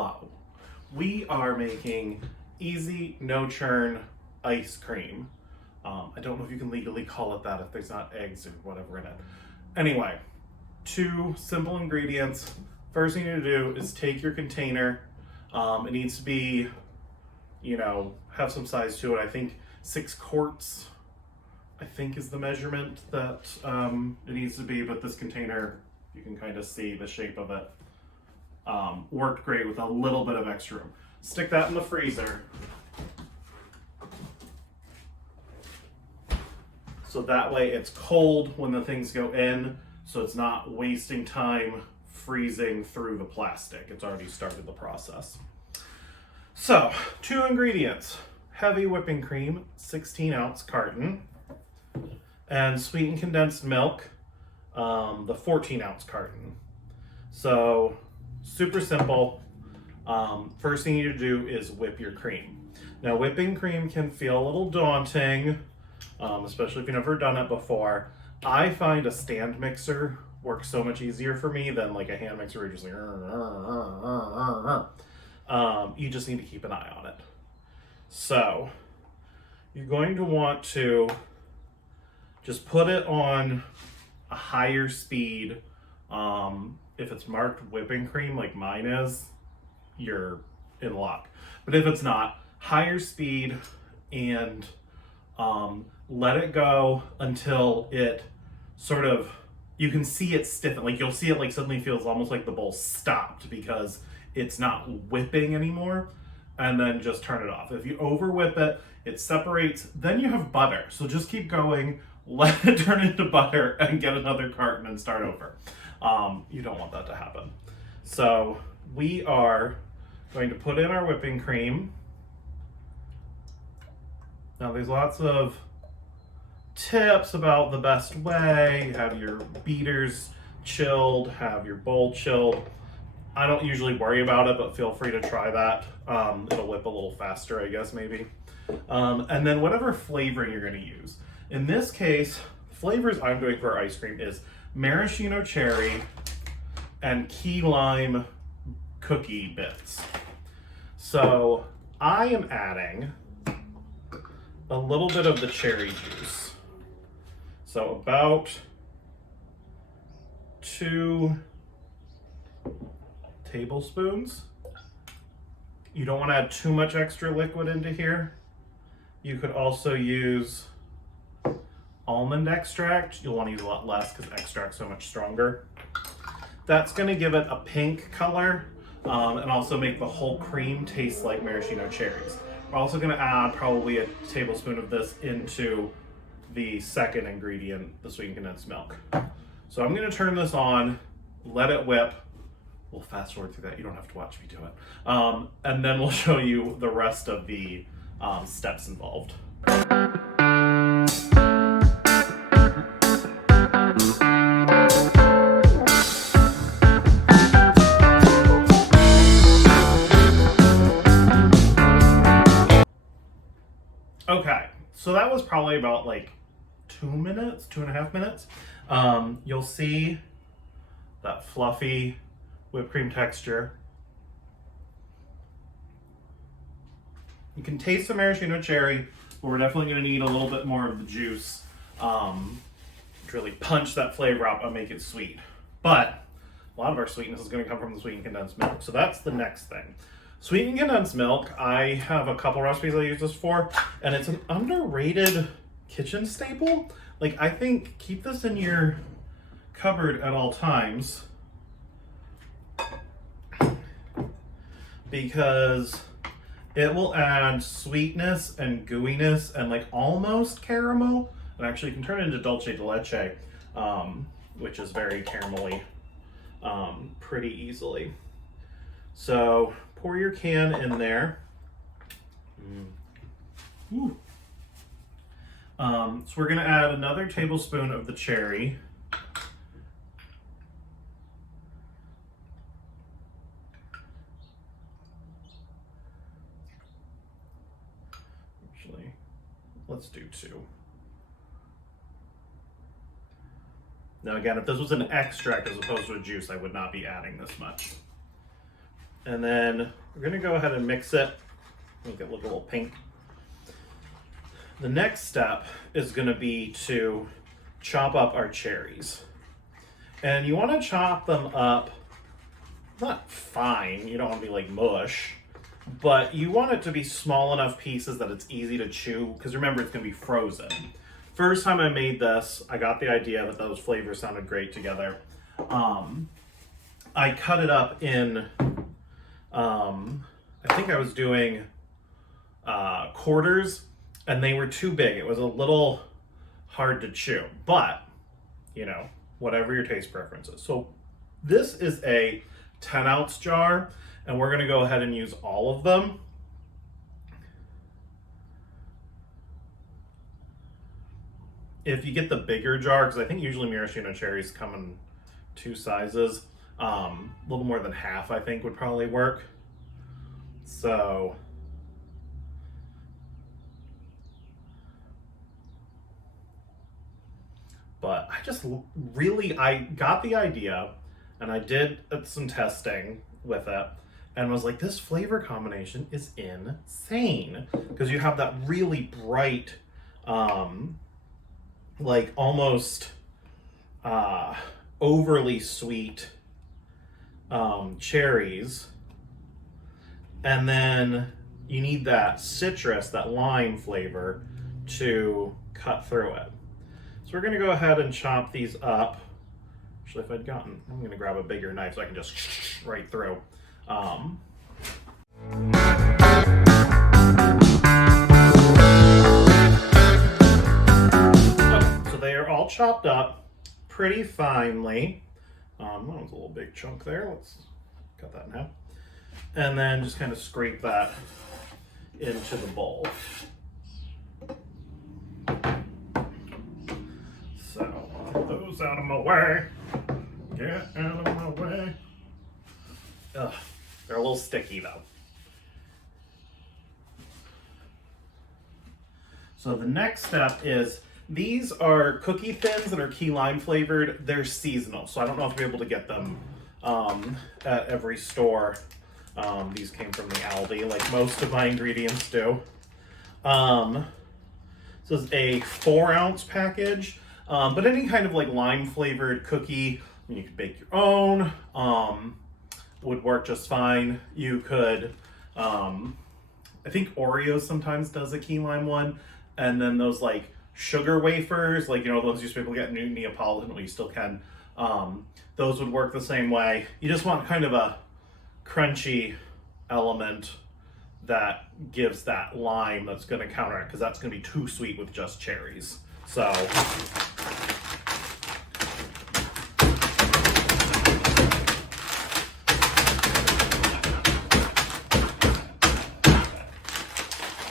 Hello. We are making easy, no churn ice cream. I don't know if you can legally call it that if there's not eggs or whatever in it. Anyway, 2 simple ingredients. First thing you need to do is take your container. It needs to be, have some size to it. I think 6 quarts, I think, is the measurement that it needs to be, but this container, you can kind of see the shape of it. Worked great with a little bit of extra room. Stick that in the freezer. So that way it's cold when the things go in, so it's not wasting time freezing through the plastic. It's already started the process. So, 2 ingredients. Heavy whipping cream, 16-ounce carton, and sweetened condensed milk, the 14-ounce carton. So, super simple. First thing you need to do is whip your cream. Now, whipping cream can feel a little daunting, especially if you've never done it before. I find a stand mixer works so much easier for me than like a hand mixer where you're just like, you just need to keep an eye on it. So, you're going to want to just put it on a higher speed. If it's marked whipping cream like mine is, you're in luck. But if it's not, higher speed, and let it go until it sort of, you can see it stiffen. Like you'll see it like suddenly feels almost like the bowl stopped because it's not whipping anymore, and then just turn it off. If you over whip it, it separates, then you have butter. So just keep going, let it turn into butter, and get another carton and start over. You don't want that to happen. So we are going to put in our whipping cream. Now there's lots of tips about the best way. Have your beaters chilled, have your bowl chilled. I don't usually worry about it, but feel free to try that. It'll whip a little faster, I guess, maybe. And then whatever flavoring you're gonna use. In this case, flavors I'm doing for ice cream is maraschino cherry and key lime cookie bits. So I am adding a little bit of the cherry juice. So about 2 tablespoons. You don't want to add too much extra liquid into here. You could also use almond extract. You'll want to use a lot less because extract's so much stronger. That's going to give it a pink color and also make the whole cream taste like maraschino cherries. We're also going to add probably a tablespoon of this into the second ingredient, the sweetened condensed milk. So I'm going to turn this on, let it whip. We'll fast forward through that. You don't have to watch me do it. And then we'll show you the rest of the steps involved. Okay, so that was probably about like 2.5 minutes. You'll see that fluffy whipped cream texture. You can taste the maraschino cherry, but we're definitely going to need a little bit more of the juice to really punch that flavor up and make it sweet. But a lot of our sweetness is going to come from the sweetened condensed milk, so that's the next thing. Sweetened condensed milk, I have a couple recipes I use this for, and it's an underrated kitchen staple. Like, I think keep this in your cupboard at all times because it will add sweetness and gooiness and like almost caramel, and actually you can turn it into dulce de leche, which is very caramelly, pretty easily. So pour your can in there. So we're going to add another tablespoon of the cherry. Actually, let's do 2. Now again, if this was an extract as opposed to a juice, I would not be adding this much. And then we're gonna go ahead and mix it, make it look a little pink. The next step is gonna be to chop up our cherries. And you wanna chop them up, not fine, you don't wanna be like mush, but you want it to be small enough pieces that it's easy to chew, because remember, it's gonna be frozen. First time I made this, I got the idea that those flavors sounded great together. I cut it up in, I think I was doing quarters, and they were too big. It was a little hard to chew, but, you know, whatever your taste preference is. So this is a 10-ounce jar, and we're gonna go ahead and use all of them. If you get the bigger jar, because I think usually maraschino cherries come in 2 sizes, a little more than half I think would probably work. So but I got the idea, and I did some testing with it, and was like, this flavor combination is insane, because you have that really bright, like almost overly sweet cherries, and then you need that citrus, that lime flavor to cut through it. So we're gonna go ahead and chop these up. Actually, I'm gonna grab a bigger knife so I can just right through. So they are all chopped up pretty finely. That was a little big chunk there. Let's cut that in half. And then just kind of scrape that into the bowl. So, get those out of my way. Get out of my way. Ugh, they're a little sticky though. So the next step is, these are cookie thins that are key lime flavored. They're seasonal, so I don't know if you're able to get them at every store. These came from the Aldi, like most of my ingredients do. This is a 4-ounce package, but any kind of like lime flavored cookie, you could bake your own, would work just fine. You could, I think Oreos sometimes does a key lime one, and then those like sugar wafers, like, you know, those used to be able to get in Neapolitan, well, you still can. Those would work the same way. You just want kind of a crunchy element that gives that lime that's going to counteract, because that's going to be too sweet with just cherries. So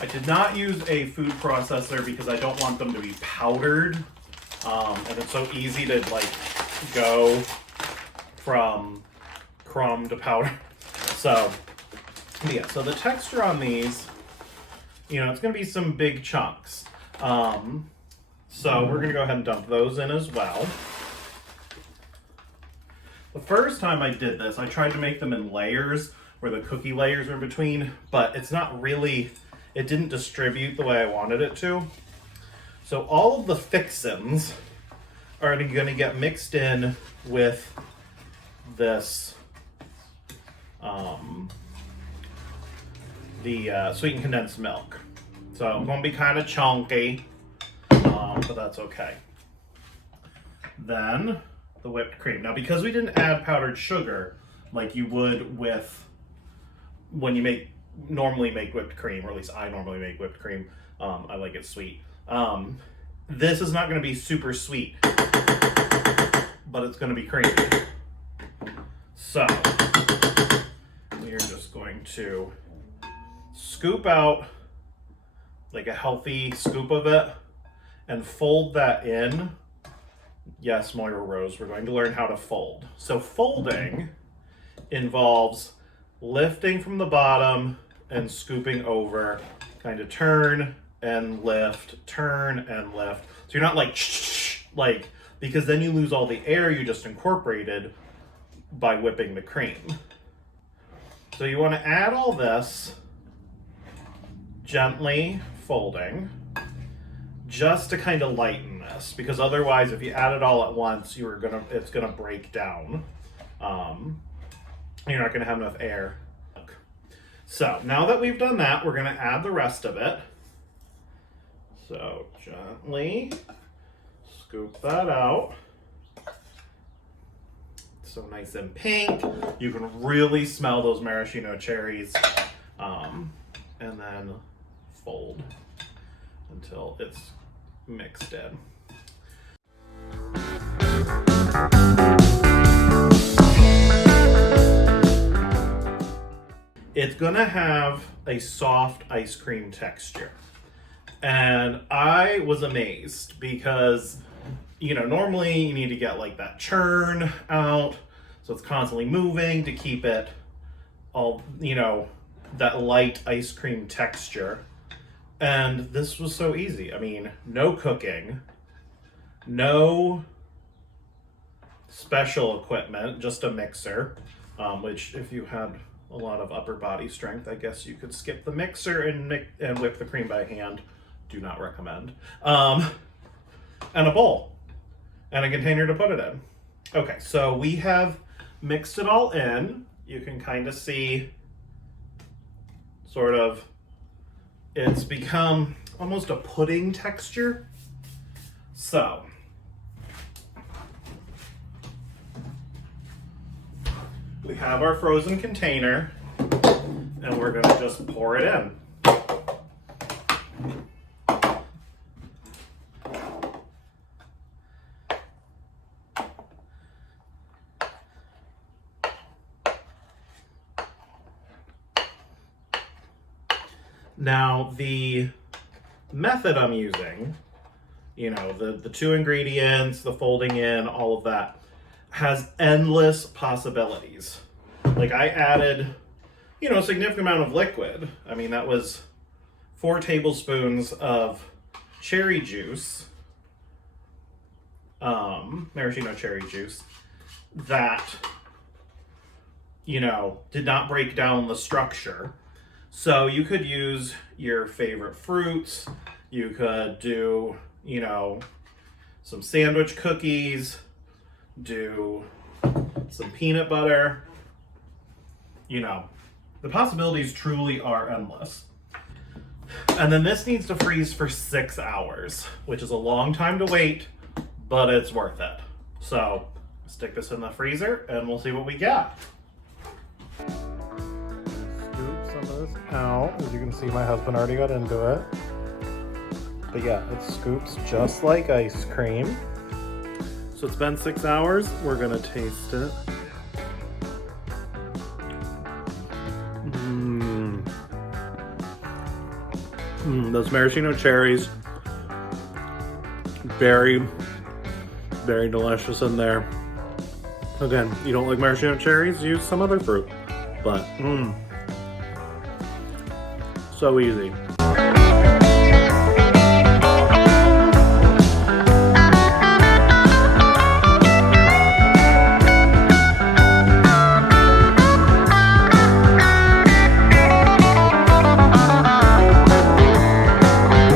I did not use a food processor because I don't want them to be powdered, and it's so easy to like go from crumb to powder. So yeah, so the texture on these, you know, it's gonna be some big chunks. So we're gonna go ahead and dump those in as well. The first time I did this, I tried to make them in layers where the cookie layers are in between, but it's not really, it didn't distribute the way I wanted it to. So all of the fixins are gonna get mixed in with this the sweetened condensed milk. So it's gonna be kind of chunky, but that's okay. Then the whipped cream. Now, because we didn't add powdered sugar like you would with when you normally make whipped cream, or at least I normally make whipped cream, I like it sweet. This is not gonna be super sweet, but it's gonna be creamy. So we are just going to scoop out like a healthy scoop of it and fold that in. Yes, Moira Rose, we're going to learn how to fold. So folding involves lifting from the bottom and scooping over, kind of turn and lift, turn and lift. So you're not like, because then you lose all the air you just incorporated by whipping the cream. So you want to add all this, gently folding, just to kind of lighten this, because otherwise if you add it all at once, it's gonna break down. You're not gonna have enough air. So now that we've done that, we're gonna add the rest of it. So gently scoop that out. So nice and pink. You can really smell those maraschino cherries. And then fold until it's mixed in. It's gonna have a soft ice cream texture. And I was amazed because, you know, normally you need to get like that churn out, so it's constantly moving to keep it all, you know, that light ice cream texture. And this was so easy. I mean, no cooking, no special equipment, just a mixer, which if you had a lot of upper body strength, I guess you could skip the mixer and whip the cream by hand. Do not recommend. And a bowl and a container to put it in. Okay, so we have mixed it all in. You can kind of see sort of, it's become almost a pudding texture. So we have our frozen container and we're gonna just pour it in. Now, the method I'm using, you know, the 2 ingredients, the folding in, all of that, has endless possibilities. Like I added, you know, a significant amount of liquid. I mean, that was 4 tablespoons of cherry juice, maraschino cherry juice, that, you know, did not break down the structure. So you could use your favorite fruits. You could do, you know, some sandwich cookies, do some peanut butter. You know, the possibilities truly are endless. And then this needs to freeze for 6 hours, which is a long time to wait, but it's worth it. So stick this in the freezer and we'll see what we get. Out. As you can see, my husband already got into it. But yeah, it scoops just like ice cream. So it's been 6 hours. We're gonna taste it. Those maraschino cherries, very, very delicious in there. Again, you don't like maraschino cherries, use some other fruit. But so easy.